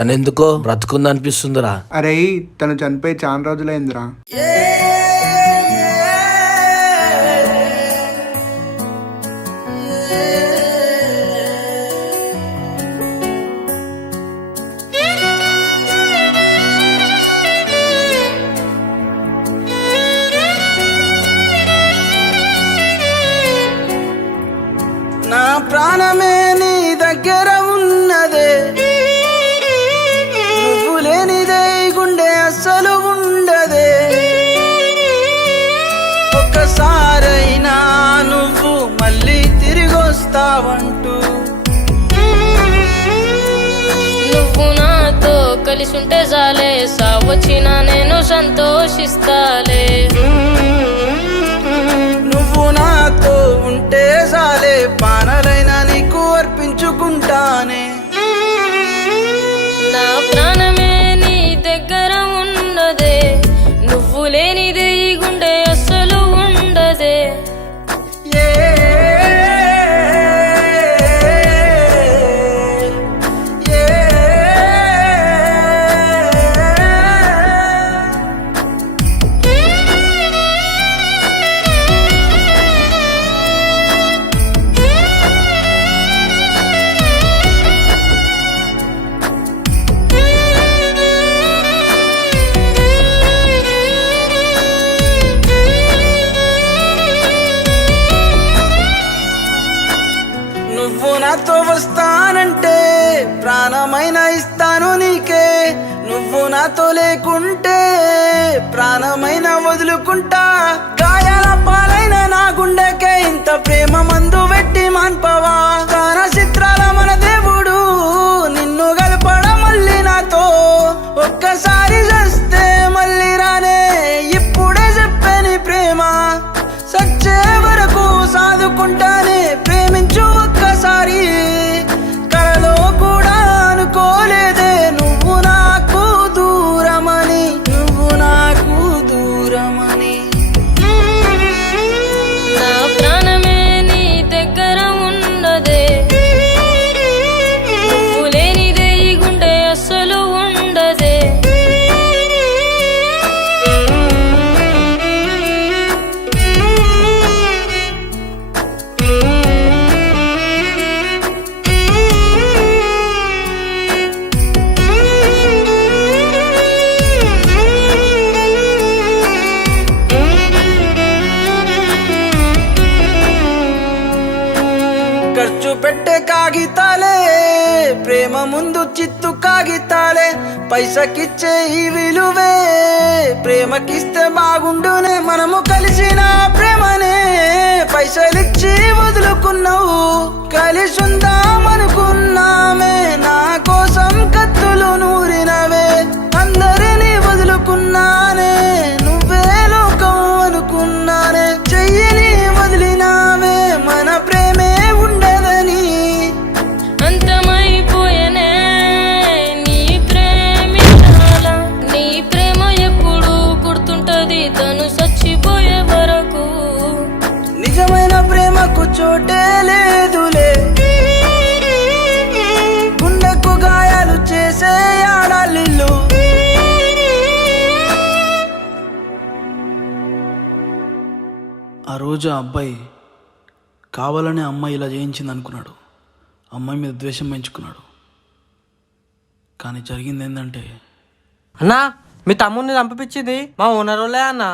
తను ఎందుకో బ్రతుకుంది అనిపిస్తుందిరా. అరే తను చనిపోయి చాలా రోజులైందిరా. నా ప్రాణమే నీ దగ్గర ఉన్నదే, నువ్వు లేనిదే గుండె అస్సలు ఉండదే. ఒక్కసారైనా నువ్వు మళ్ళీ తిరిగొస్తావంటూ, నువ్వు నాతో కలిసి ఉంటే చాలే, సావొచ్చినా నేను సంతోషిస్తాలే. నువ్వు నాతో ఉంటే చాలే, పానలైనా నీకు అర్పించుకుంటానే. నా ప్రాణమే నీ దగ్గర ఉన్నదే, నువ్వు లేనిదే ఈ గుండె అస్సలు ఉండదే. ఏ నువ్వు నాతో వస్తానంటే ప్రాణమైన ఇస్తాను నీకే. నువ్వు నాతో లేకుంటే ప్రాణమైన వదులుకుంటా. గాయాల పాలైన నా గుండెకే ఇంత ప్రేమ మందు పెట్టి మాన్పవా. కాన చిత్రాల మన దేవుడు నిన్ను గలపడ మళ్ళీ నాతో. ఒక్కసారి చేస్తే మళ్ళీ రానే, ఇప్పుడే చెప్పే నీ ప్రేమ. సచ్చే వరకు సాదుకుంటానే, ప్రేమించు ఒక్కసారి. కలలో కూడా అనుకోలేదే నువ్వు నాకు దూరమని, నువ్వు నాకు దూరమని. నా ప్రాణమే నీ దగ్గర ఉన్నదే, నువ్వు లేనిదే ఈ గుండె అస్సలు ఉండదే. ఖర్చు పెట్టే కాగితాలే ప్రేమ ముందు చిత్తు కాగితాలే. పైసకిచ్చే ఈ విలువే ప్రేమకిస్తే బాగుండునే. మనము కలిసిన ప్రేమనే పైసలిచ్చి వదులుకున్నావు. కలిసి ఉందామనుకున్నామే, నా కోసం కత్తులు నూరినవే. అందరినీ వదులుకున్నానే, నువ్వే లోకం అనుకున్నానే. చెయ్యిని వదిలినావే, మన ప్రేమే ఉండదని. అంతమైపోయనే నీ ప్రేమించాల, నీ ప్రేమ ఎప్పుడు గుర్తుంటది తను చచ్చిపోయే వరకు. నిజమైన ప్రేమకు చోటే లేదులే, గుండెకు గాయాలు చేసే ఆడాలిల్లు. ఆ రోజు ఆ అబ్బాయి కావాలనే అమ్మాయి ఇలా చేయించింది అనుకున్నాడు. అమ్మాయి మీద ద్వేషం పెంచుకున్నాడు. కానీ జరిగింది ఏంటంటే, అన్నా మీ తమ్ముడిని చంపించింది మా ఓనర్ వాళ్ళే అన్నా.